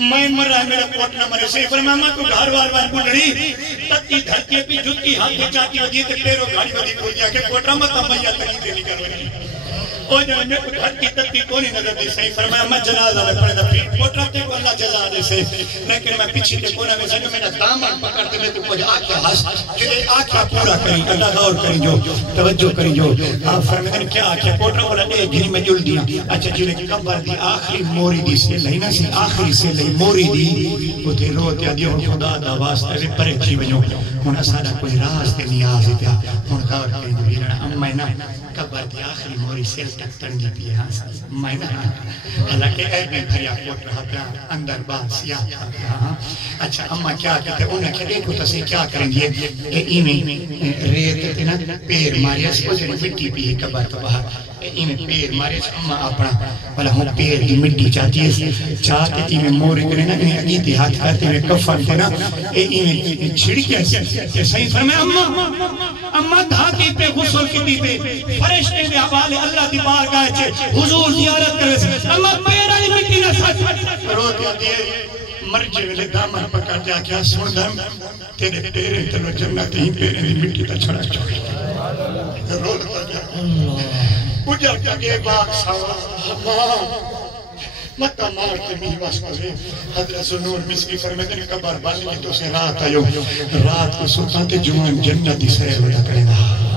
میں مر رہا ہے میرا پوٹ نہ مرے سے فرمایا ماں کو گھر وار بڑھڑی تتی دھرتی پی جھٹی ہاتھے چاہتی ہو دیتے پیرو گھاڑی بدی کھول دیا کہ پوٹرا مطا میا تکی دے نکل رہی اور جو میں کو گھر کی تکی کونی نظر دی صحیح فرمایا میں جنازہ میں پڑھے دا پیٹ پوٹرا تے کو اللہ جزا دے سے لیکن میں پیچھے تے کونا میں سنو میرا دامن پکڑتے میں تو کچھ آکھا ہس کہ آکھا پورا کریں اللہ غور کریں جو توجہ کریں جو آپ فرمائے کیا آکھا پوٹرا بولا لے گھری میں جل دیا اچھا جلے کمبر دی آخری موری دی سے لئی نا سی آخری سے لئی موری دی وہ تے روتے آدھی اور خدا دا واسطہ سے پرے چی بنو ہونا سارا کوئی راز تے نیاز ہے ہونا غور کریں جو یہ رہنا اما نا کبر دی آخری موری سیل تک تنگی پی ہاں میں نہ حالانکہ اے میں بھریا کوٹ رہا پیا اندر بات سیاہ تھا اچھا اممہ کیا کہتے ہیں انہیں کہ دیکھو تو سے کیا کریں گے ایمیں ریت کہتے نا پیر ماریا اس کو جنہیں مٹی پی ہے کبر تو باہر ایمیں پیر ماریا اس اممہ اپنا بلا ہوں پیر کی مٹی چاہتی ہے چاہتے تھی میں مورے کریں نا انہیں عقیدی ہاتھ کرتے ہوئے کفن تھے نا ایمیں چھڑکی ہے صحیح فرمائے اممہ دھاتی پہ غسل کی پہ فرشتے دے حوالے اللہ دی بارگاہ چھے حضور زیارت کرے سے اممہ پیرا دی مٹی نہ سچ روتے آتی ہے مرجے ویلے دامن پکڑ جا کیا سن دم تیرے پیرے تلو جنت ہی پیرے دی مٹی تا چھڑا چھوڑی روتا جا اجھا کیا گئے باغ سوا مطا مارتے بھی واسطے حضرت سنور مصری فرمائے نے کبر بالی تو سے رات آئیو رات کو سلطان تے جوان جنتی سیر ہویا کرے گا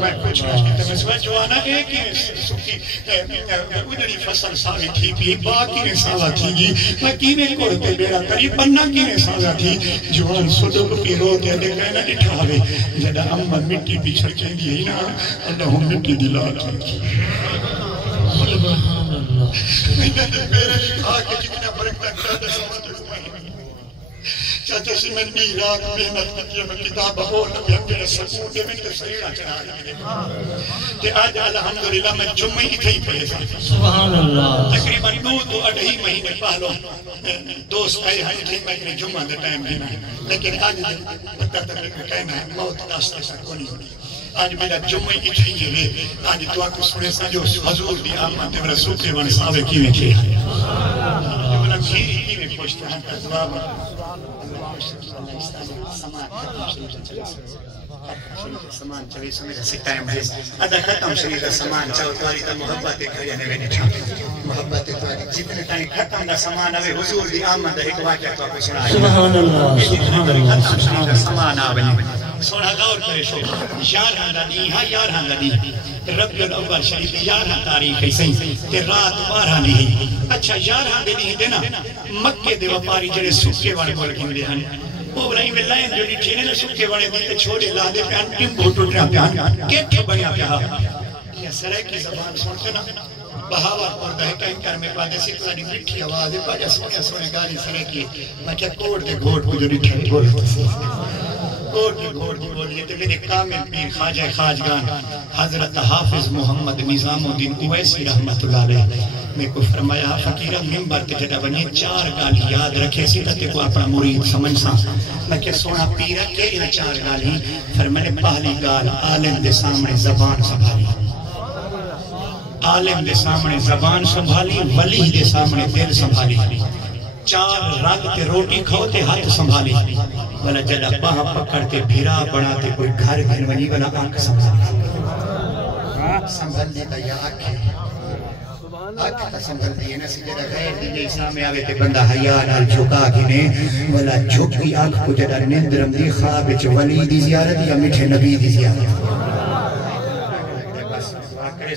میں کچھ کہتے میں سوا جوانا ایک ہی سکی ادھری فصل ساوی تھی بھی باقی نے ساوا تھی گی میں کینے کوڑتے بیڑا کری بننا کینے ساوا تھی جوان صدق پی روتے ہیں دیکھا ہے نا اٹھاوے جدہ اممہ مٹی پیچھڑ کے دی نا اللہ مٹی دلا کی سبحان اللہ میں نے میرے لکھا کہ جتنا برکتہ کرتے سمجھتے چاچا سی میں بھی رات محنت کی میں کتاب ہو نبی میرے سکون دے میں سریڑا چڑھا رہے کہ آج الحمدللہ میں جمعہ ہی تھی پڑھے سبحان اللہ تقریباً 2-2.5 مہینے پہلو دوست آئے ہیں کہ میں جمعہ دے ٹائم دینا لیکن آج پتہ تک کہنا ہے موت داستے سر کو نہیں ہونی آج میرا جمعہ ہی تھی یہ آج تو آکو سنے سا جو حضور دی آمد میرا سوکے وانے صاحبے کی میں کیا ہے جو میرا کھیری کی میں پوچھتا ہوں جواب سامان چوی سو میرا سی ٹائم ہے ادھا ختم شریف سامان چاہو تواری تا محبت کھڑیا نے وینے چھا محبت تواری جتنے تانی ختم دا سامان آوے حضور دی آمد ایک واقعہ تو آپ کو سنا سبحان اللہ سبحان اللہ ختم شریف سامان آوے سوڑا غور کرے شو یار ہاں دا دی ہاں یار ہاں دا دی ربی الاول شریف یار ہاں تاریخ ہے صحیح تے رات 12 دی ہے اچھا یار ہاں دی ہے دینا مکے دے وپاری جڑے سکے والے ملکیں دے ہیں وہ ابراہیم اللہ جو ڈیٹھے نے سکے والے دیتے چھوڑے لا دے پیان ٹیم بھوٹو ٹریا پیان کیٹھے بنیا پیا یہ سرے کی زبان سنتے نا بہاور اور دہکہ انکار میں پادے سی تو آنی مٹھی آواز ہے پاجا سونے سونے گالی سرے کی میں کیا کوڑ دے گھوٹ کو جو ڈیٹھے بولتا سی گھوڑ کی بولیے تو میرے کامل پیر خواجہ خواجگان حضرت حافظ محمد نظام الدین اویسی رحمت اللہ علیہ میں کو فرمایا فقیرہ ممبر تے جدہ بنی 4 گالی یاد رکھے سی تے کو اپنا مرید سمجھ سا میں کہ سونا پیرہ کیڑیاں 4 گالی فرمانے پہلی گال عالم دے سامنے زبان سنبھالی عالم دے سامنے زبان سنبھالی ولی دے سامنے دل سنبھالی 4 رات تے روٹی کھو تے ہاتھ سنبھالی والا جدہ باہ پکڑتے بھیرا بڑھاتے کوئی گھر گھر ونی والا آنکھ سنبھالی سنبھلنے کا یا آنکھ ہے آنکھ تا سنبھل دیئے نا سی جدہ غیر دیئے اسلام آوے تے بندہ حیاء نال جھکا گھنے والا جھک کی آنکھ کو جدہ نندرم دی خواب وچ ولی دی زیارت یا مٹھے نبی دی زیارت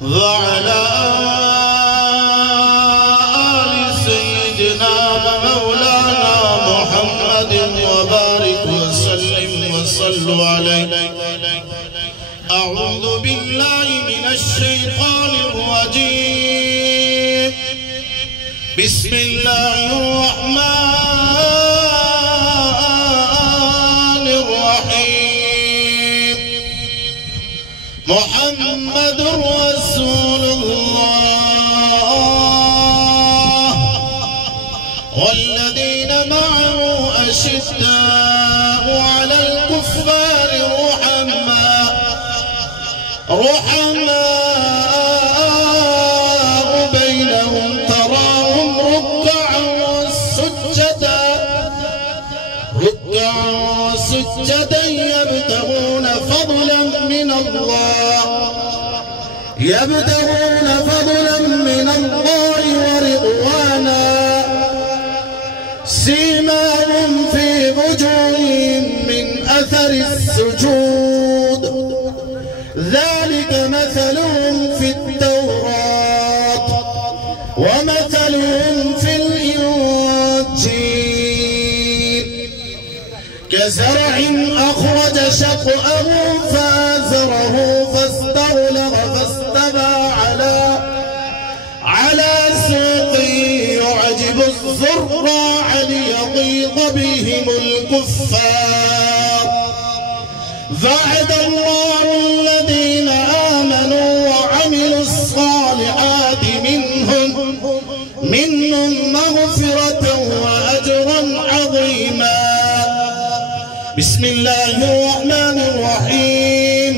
وعلى آل سيدنا ومولانا محمد وبارك وسلم وصلوا عليه. أعوذ بالله من الشيطان الرجيم. بسم الله الرحمن الرحيم. محمد رسول الله والذين معه أشداء على الكفار رحماء بينهم تراهم ركعا سجدا يبتغون فضلا من الله ورضوانا سيماهم في وجوههم من أثر السجود ذلك مثلهم في التوراة ومثلهم في الإنجيل كزرع أخرج شطأه فآزره فاستغلظ فاستوى على سوقه يعجب الزراع ليغيظ بهم الكفار. وعد الله الذين آمنوا وعملوا الصالحات منهم مغفرة وأجرا عظيما. بسم الله الرحمن الرحيم.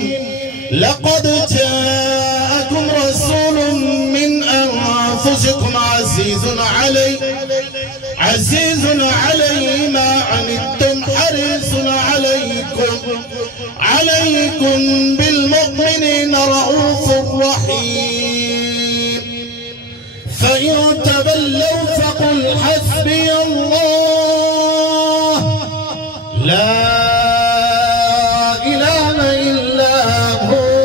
لقد جاءكم رسول من أنفسكم عزيز عليه ما عنتم حريص عليكم بالمؤمنين رؤوف رحيم. فإن تولوا فقل حسبي الله لا إله إلا هو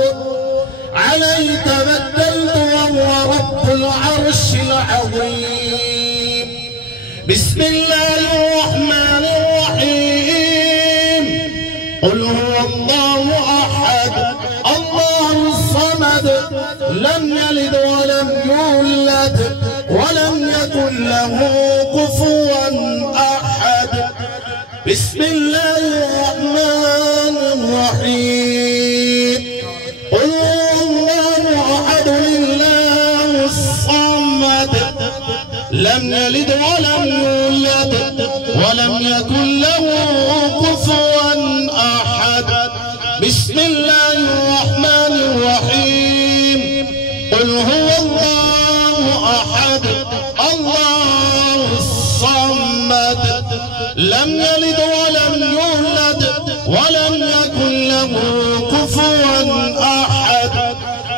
عليه توكلت وهو رب العرش العظيم. بسم الله الرحمن الرحيم. قل هو الله أحد الله الصمد لم يلد ولم يولد ولم يكن له كفوا أحد. بسم الله الرحمن الرحيم. قل هو الله أحد الله الصمد لم يلد ولم يولد ولم يكن له كفوا أحد. بسم الله الرحمن الرحيم. قل هو الله أحد الله الصمد لم يلد ولم يولد ولم يكن له كفوا أحد.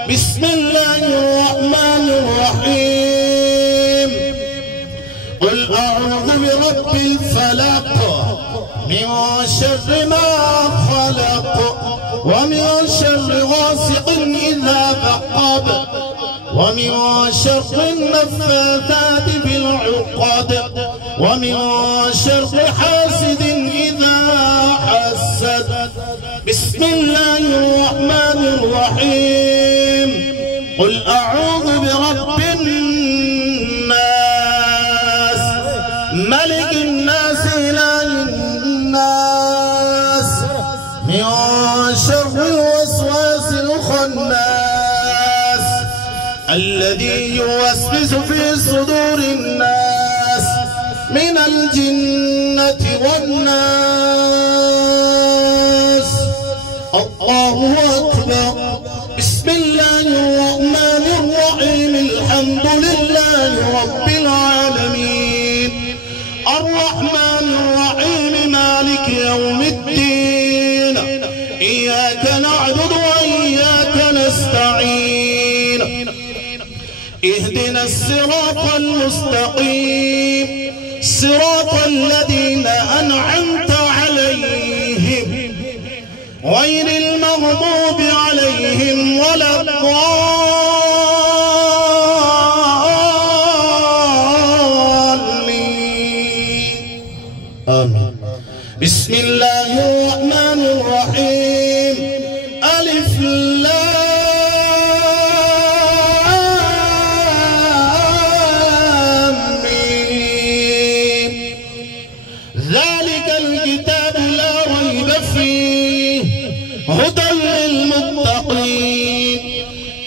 بسم الله الرحمن الرحيم. قل أعوذ برب الفلق من شر ما خلق ومن شر غاسق إذا وقب ومن شر النفاثات في العقد ومن شر حاسد إذا حسد. بسم الله الرحمن الرحيم. قل أعوذ برب الناس ملك الناس إله الناس من شر الوسواس الخناس الذي يوسوس في صدور الناس من الجنة والناس. الله أكبر. بسم الله الرحمن الرحيم. الحمد لله رب العالمين الرحمن الرحيم مالك يوم الدين إياك نعبد وإياك نستعين اهدنا الصراط المستقيم صراط الذين أنعمت عليهم غير المغضوب عليهم ولا الضالين آمين. بسم الله الرحمن الرحيم. ألف لام ميم. ذلك الكتاب لا ريب فيه هدى للمتقين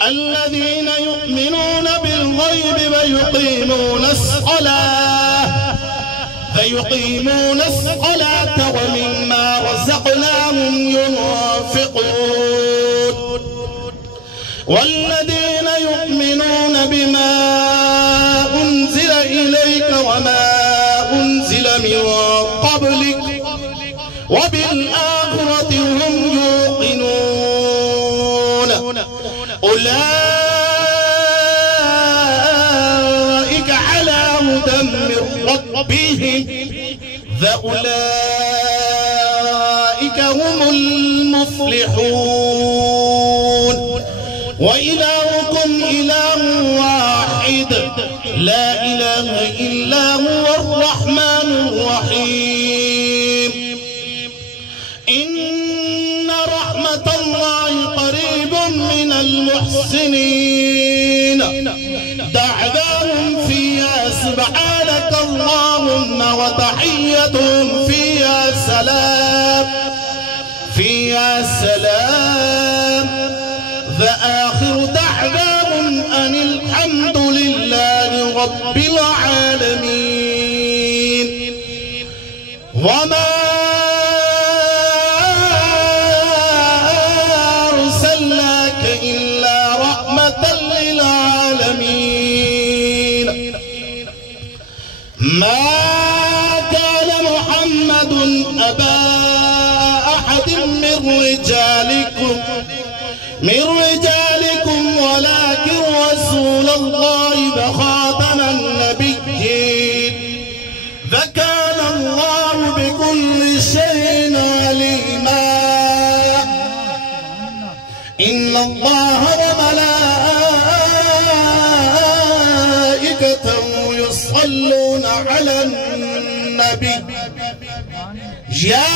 الذين يؤمنون بالغيب ويقيمون الصلاة ومما رزقناهم ينفقون والذين يؤمنون بما أنزل إليك وما أنزل من قبلك وبالآخرة هم يوقنون أولئك على هدى من ربهم فأولئك هم المفلحون وإلهكم إله واحد لا إله إلا هو الرحمن الرحيم إن رحمة الله قريب من المحسنين دعواهم فيها سبحانك اللهم وتحيتهم فيها سلام فآخر دعواهم أن الحمد لله رب العالمين وما أرسلناك إلا رحمة للعالمين ما كان محمد أبا أحد من رجالكم ولكن رسول الله وخاتم النبيين فكان الله بكل شيء عليما إن الله وملائكته يصلون على النبي يا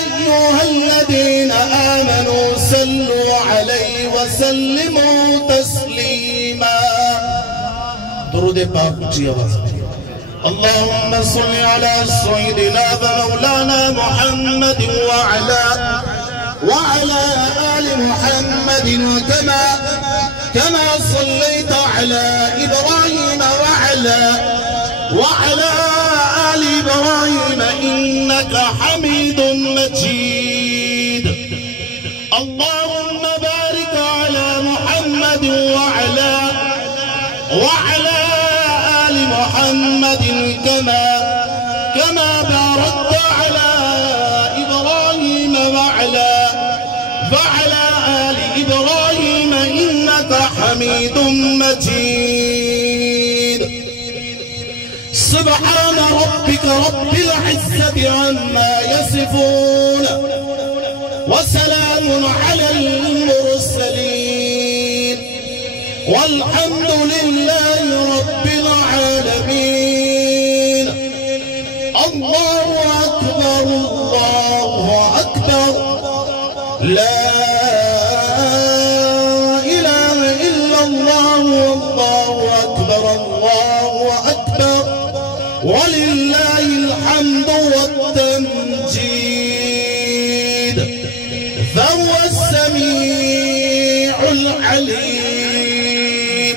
أيها الذين آمنوا صلوا عليه وسلموا تسليما درود پاک اونچی آواز اللهم صل على سيدنا ومولانا محمد وعلى آل محمد كما صليت على إبراهيم وعلى آل إبراهيم إنك حميد مجيد اللهم بارك على محمد وعلى آل محمد كما باركت على إبراهيم وعلى آل إبراهيم إنك حميد مجيد سبحان ربك رب العزة عما يصفون وسلام على المرسلين والحمد لله رب العالمين الله أكبر لا إله إلا الله والله أكبر ولله الحمد والتمجيد فهو السميع العليم.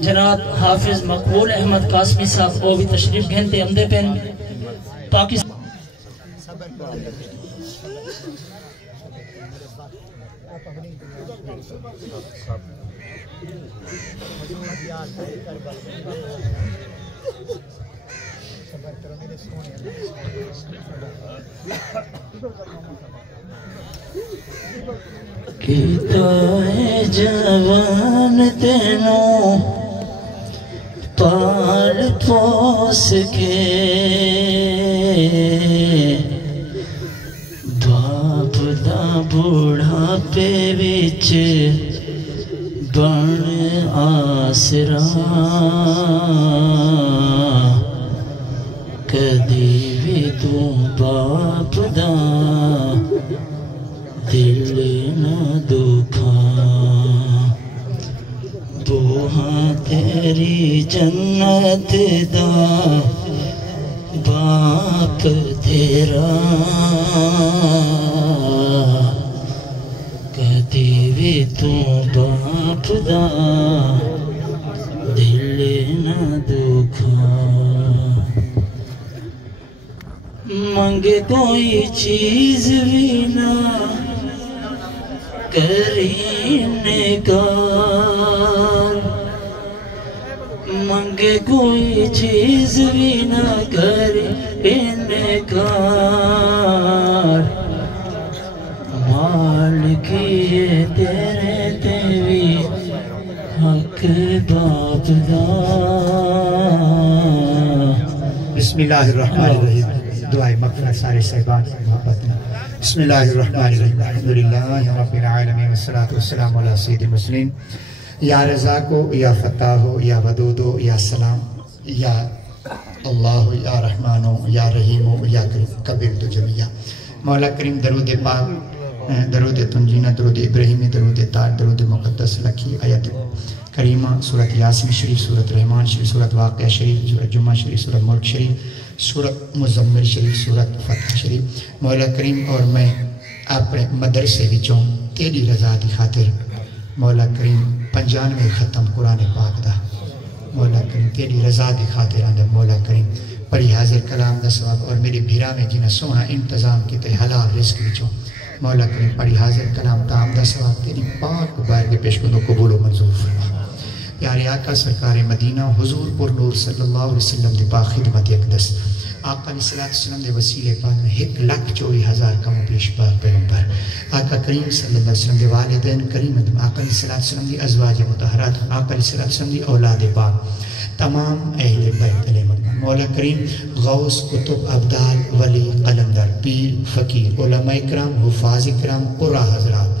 جناب حافظ مقبول احمد قاسمی صاحب وہ بھی تشریف گھنتے امدے پین پاکستان کیتا ہے جوان تینوں پال پوس کے باپ دا بوڑھا پہ وچ بن آسرا کدی بھی تو باپ دا دل نہ دکھا بوہاں تیری جنت دا باپ تیرا کدی بھی تو باپ دا دل نہ دکھا منگے کوئی چیز بھی نہ کری نگار منگے کوئی چیز بھی نہ کری نگار مال کیے تیرے تیوی حق باپ دا بسم اللہ الرحمن الرحیم دعائے مغفرت سارے صحبان محبت بسم اللہ الرحمن الرحیم الحمدللہ رب العالمین والصلاة والسلام علی سید المرسلین یا رضا کو یا فتح ہو یا ودود ہو یا سلام یا اللہ یا رحمان ہو یا رحیم ہو یا کریم قبل تو جمعیہ مولا کریم درود پاک درود تنجینہ درود ابراہیمی درود تار درود مقدس لکھی آیت کریمہ سورت یاسین شریف سورت رحمان شریف سورت واقعہ شریف سورت جمعہ شریف سورت ملک شریف سورت مزمل شریف سورت فتح شریف مولا کریم اور میں اپنے مدرسے وچوں تیری رضا دی خاطر مولا کریم 95 ختم قرآن پاک دا مولا کریم تیری رضا دی خاطر آندہ مولا کریم پڑھی حاضر کلام دا ثواب اور میری بھیرا میں جنہ سونا انتظام کی تے حلال رزق وچوں مولا کریم پڑھی حاضر کلام تام دا ثواب تیری پاک بار کے پیشکندوں قبول و منظور فرما پیارے آقا سرکار مدینہ حضور پر نور صلی اللہ علیہ وسلم دی پاک خدمت اقدس آقا علیہ السلام دے وسیلے پاک میں 1,24,000 کم و پیش پاک پیغمبر آقا کریم صلی اللہ علیہ وسلم دے والدین کریم آقا علیہ السلام دی ازواج مطہرات آقا علیہ السلام دی اولاد پاک تمام اہل بیت علیہ مقدم مولا کریم غوث کتب عبدال ولی قلندر پیر فقیر علماء اکرام حفاظ اکرام قرآ حضرات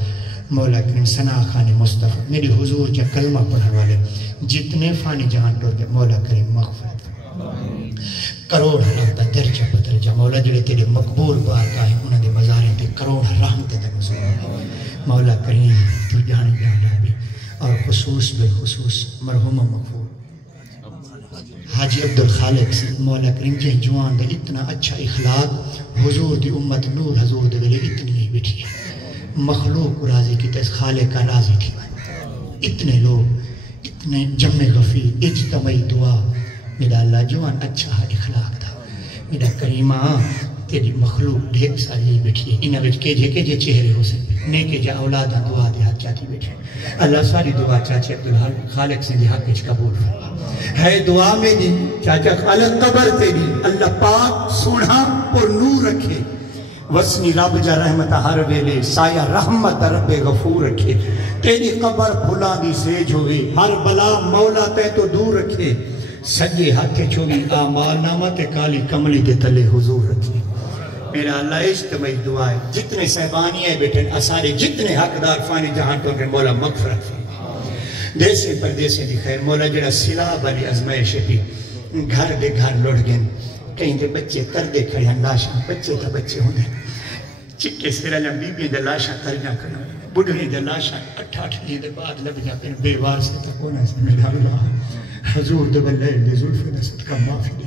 مولا کریم ثنا خان مصطفیٰ میری حضور کے کلمہ پڑھنے والے جتنے فانی جہاں ٹور گئے مولا کریم مغفرت کروڑ رحمتہ درجہ بدرجہ مولا جڑے تیرے مقبول بارگاہ ہیں انہوں نے مزاریں تے کروڑ رحمتہ دے نزول مولا کریم تو جان جانا بھی اور خصوص بالخصوص مرحوم مغفور حاجی عبدالخالق سے مولا کریم جہ جوان دے اتنا اچھا اخلاق حضور دی امت نور حضور دے ویلے اتنی ہی بیٹھی ہے مخلوق راضی کی تیس خالق کا راضی تھی اتنے لوگ اتنے جمع غفیر اجتماعی دعا میرا اللہ جوان اچھا اخلاق تھا میرا کریمہ تیری مخلوق ڈھیر ساری بیٹھی ہے انہاں وچ کے چہرے ہو سکتے نیکے جا اولادہ دعا دے حق چاہتی بیٹھے اللہ ساری دعا چاچے عبدالخالق سے دی حق وچ قبول فرما ہے دعا میں دی چاچا خالق قبر تیری اللہ پاک سونا پر نور رکھے وسنی رب جا رحمت ہر ویلے سایہ رحمت رب غفور رکھے تیری قبر پھلا دی سیج ہوئی ہر بلا مولا تے تو دور رکھے سجے ہاتھ چھوئی آمال نامہ تے کالی کملی دے تلے حضور رکھے میرا اللہ اجتماعی دعا ہے جتنے صحبانی ہیں بیٹھے اسارے جتنے حقدار فانی جہاں تو کہ مولا مغفرت فرما دیسے پردیسے دی خیر مولا جڑا سلاب علی ازمائش بھی گھر دے گھر لڑ گئے کہیں دے بچے تردے کھڑے ہیں لاشاں بچے تا بچے ہونے چکے سیرہ جب بی بی دے لاشاں ترجاں کرنا بڑھنی دے لاشاں 8 دے بعد لگ جا پھر بے وار سے تک ہونا ہے میرا اللہ حضور دے بلے دے ظلف دے صدقہ معافی دے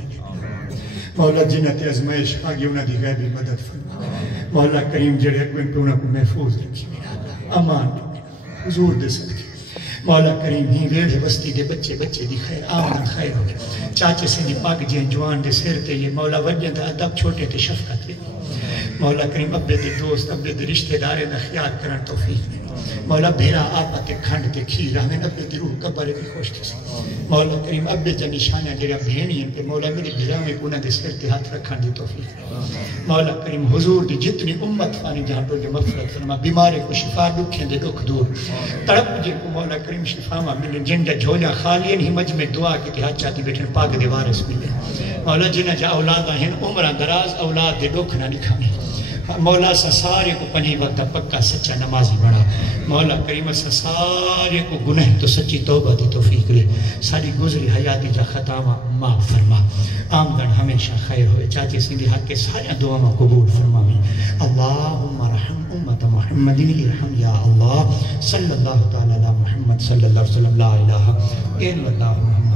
مولا جنت ازمائش آگے انہاں دی غیبی مدد فرما مولا کریم جڑے اکوین پہ انہاں کو محفوظ رکھی میرا اللہ امان حضور دے صدقے مولا کریم ہی ویڑھ بستی دے بچے بچے دی خیر آمد خیر ہوگی چاچے سے دی پاک جین جوان دے سیر تے یہ مولا وجہ دا ادب چھوٹے تے شفقت دے مولا کریم ابے دے دوست ابے دے رشتہ دارے دا خیال کرن توفیق دے مولا بھیرا آپا تے کھنڈ تے کھیر ہمیں ابے دی روح کبرے بھی خوش تھی مولا کریم ابے جا نشانہ جڑا بھینی ہیں تے مولا میری بھیرا میں کنہ دے سیر تے ہاتھ رکھن دی توفیق دے مولا کریم حضور دی جتنی امت فانی جہاں تو جو مغفرت فرما بیمارے کو شفا دکھیں دے دکھ دور تڑپ جن کو مولا کریم شفا ما ملے جن جا جھولیاں خالین ہی مجمع دعا کی تہا چاہتی بیٹھن پاک دے وارث ملے مولا جنہ جا اولادہ ہیں عمرہ دراز اولاد دے دکھ نہ لکھانے مولا سا سارے کو پنی وقت پکا سچا نمازی بڑھا مولا کریم سا سارے کو گناہ تو سچی توبہ دی توفیق لے ساری گزری حیاتی جا خطامہ معاف فرما آمدن ہمیشہ خیر ہوئے چاچے سندھی حق کے سارے دعا قبول فرماویں اللہم رحم امت محمد ارحم یا اللہ صلی اللہ تعالی علی محمد صلی اللہ علیہ وسلم لا الہ الا اللہ محمد